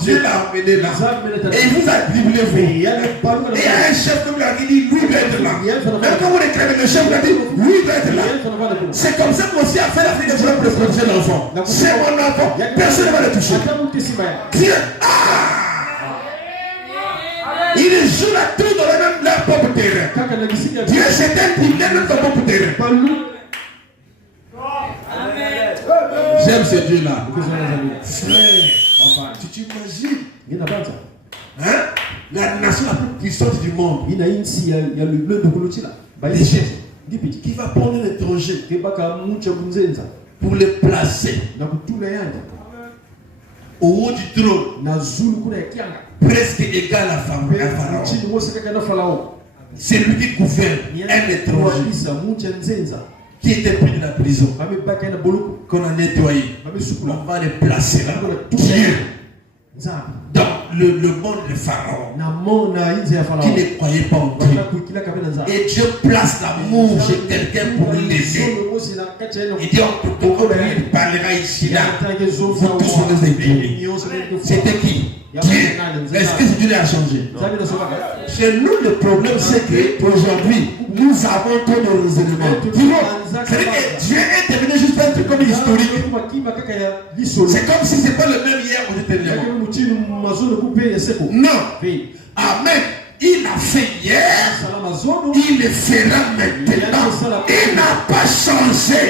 Dieu l'a emmené là. Et il vous a dribblé vous. Et il y a un chef qui l'a dit, lui doit être là. Même quand vous réclamez le chef, il a dit, lui doit être là. C'est comme ça qu'on aussi a fait l'Afrique des Jeux pour protéger l'enfant. C'est mon enfant. Personne ne va le toucher. Dieu, il joue la tour dans leur propre terrain. Dieu s'est dribblé dans notre propre terrain. J'aime ce Dieu-là. Frère, tu t'imagines? Hein? La nation la plus puissante du monde. Il y a le bleu de qui va prendre l'étranger pour les placer au haut du trône, presque égal à Pharaon. C'est lui qui gouverne un étranger qui était pris de la prison, qu'on a nettoyé. On va les placer là. Dieu, dans le monde de Pharaon, qui ne croyait pas en Dieu. Et Dieu place l'amour chez quelqu'un pour l'aimer. Il dit, il parlera ici là. Vous tous vous inclinez. C'était qui? Dieu. Est-ce que Dieu a changé? Chez nous, le problème, c'est qu'aujourd'hui, nous avons tous nos éléments. C'est-à-dire que Dieu est devenu juste un truc comme historique. C'est comme si ce n'était pas le même hier ou non. Amen. Il a fait hier, il le fera maintenant. Il n'a pas changé.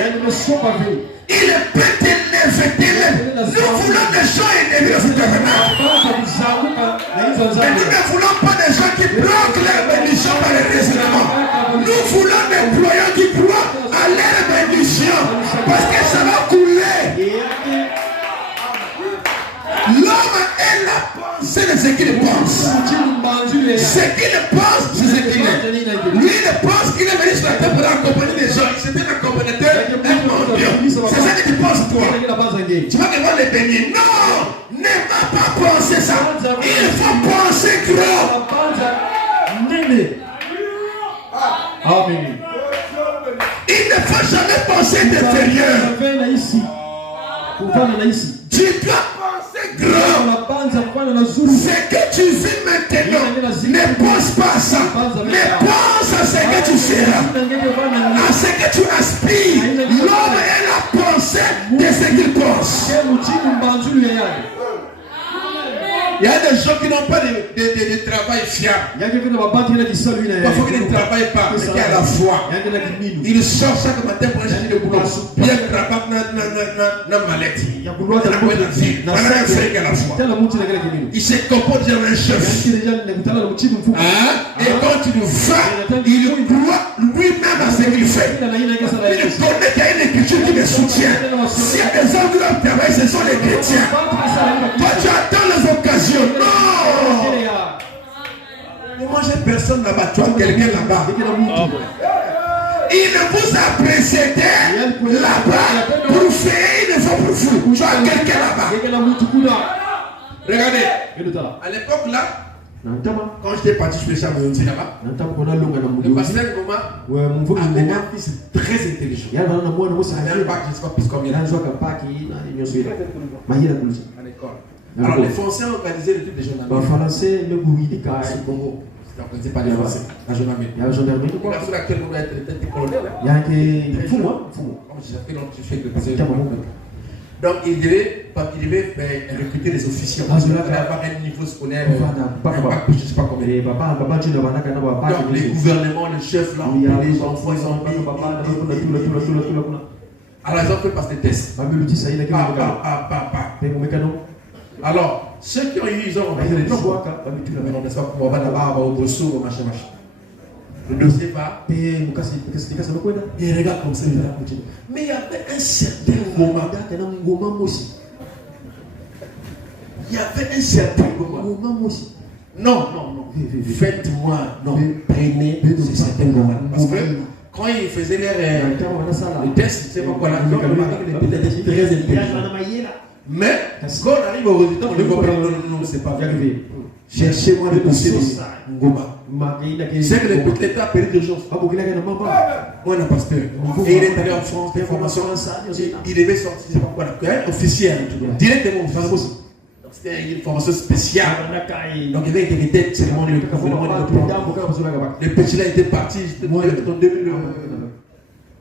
Il est peut-être élevé. Nous voulons des gens élevés dans cette événement. Mais nous ne voulons pas des gens qui bloquent leur bénédiction par les raisonnements. Nous voulons des croyants qui croient à leur bénédiction. Parce que ça va couler. L'homme est la pensée de ce qu'il pense. Ce qu'il pense, c'est ce qu'il est. Lui, il pense qu'il est venu sur la terre pour accompagner les gens. C'était un accompagnateur, un mendiant. C'est ça que tu penses, toi. Tu vas devoir les bénir. Non, ne va pas penser ça. Il faut penser gros. Amen. Il ne faut jamais penser d'inférieur. Tu dois penser grand. Ce que tu vis maintenant, ne pense pas à ça. Mais pense à ce que tu seras. À ce que tu aspires. L'homme est la pensée de ce qu'il pense. Il y a des gens qui n'ont pas de travail fiable. Parfois ils ne travaillent pas, mais qui a la foi. Ils sortent chaque matin pour aller chercher le boulot. Bien travailler dans la maladie. Dans la ville. Il se comporte comme un chef. Et quand il va, il croit lui-même à ce qu'il fait. Il connaît qu'il y a une écriture qui le soutient. S'il y a des hommes qui doivent travailler, ce sont les chrétiens. Toi, tu attends les occasions. Non! Mais moi, j'ai personne là-bas. Tu as quelqu'un là-bas. Il ne vous a précédé là-bas pour faire une fois pour vous. Tu as quelqu'un là-bas. Regardez. À l'époque là, quand j'étais parti, je faisais à mon là-bas. Le pasteur Goma avait un fils très intelligent. Il avait un bac, je ne sais pas plus combien. À l'école. Alors les Français ont organisé l'étude des gendarmeries. C'est Congo. C'était organisé par les Français. La gendarmerie. La gendarmerie. Il a fait laquelle on doit être colonel. Il y a un fou, moi. Je fais que c'est donc il devait recruter des officiers. Il devait avoir un niveau scolaire. Je ne sais pas combien. Donc les gouvernements, les chefs là, les enfants, ils ont mis. Alors ils ont fait passer des tests. Alors, ceux qui ont eu, ils ont envoyé des choix. On va là-bas, on va au Bosso, machin. Le dossier va. Et regarde comme ça. Mais il y avait un certain moment. Il y avait un certain moment. Non. Faites-moi, non. Prenez ce certain moment. Parce que quand ils faisaient les tests, c'est pourquoi la était très intelligent. Mais quand on arrive au résultat, on ne va pas non, c'est pas arrivé. Cherchez-moi le dossier de Ngoma. C'est que le petit État a perdu de choses. Moi, un pasteur. Et il est allé en France, des formations. Il devait sortir, c'est pas quoi, officiel. Directement en France. c'était une formation spéciale. Donc il avait été cérémonie de le petit là était parti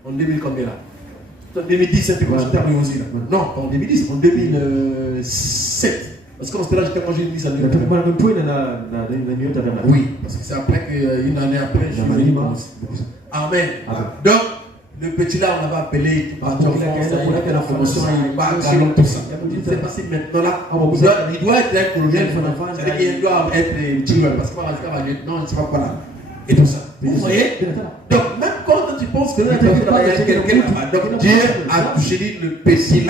en 2000 combien là? En 2010, c'était quand j'étais arrivé aussi là. Non, pas en 2010, en 2007. Parce qu'en ce là j'étais quand j'ai dit ça. Oui, parce que c'est après qu'une année après, je suis venu. Amen. Donc, le petit là, on l'avait appelé, il partit en France, il a fait la promotion, il part à Galon, tout ça. Il s'est passé maintenant là, il doit être un colonel, c'est-à-dire qu'il doit être tireur, parce qu'il va rester à lieutenant, il ne sera pas là. Et tout ça. Vous voyez? Donc, même quand tu penses que quelqu'un là-bas, donc Dieu a touché le petit là.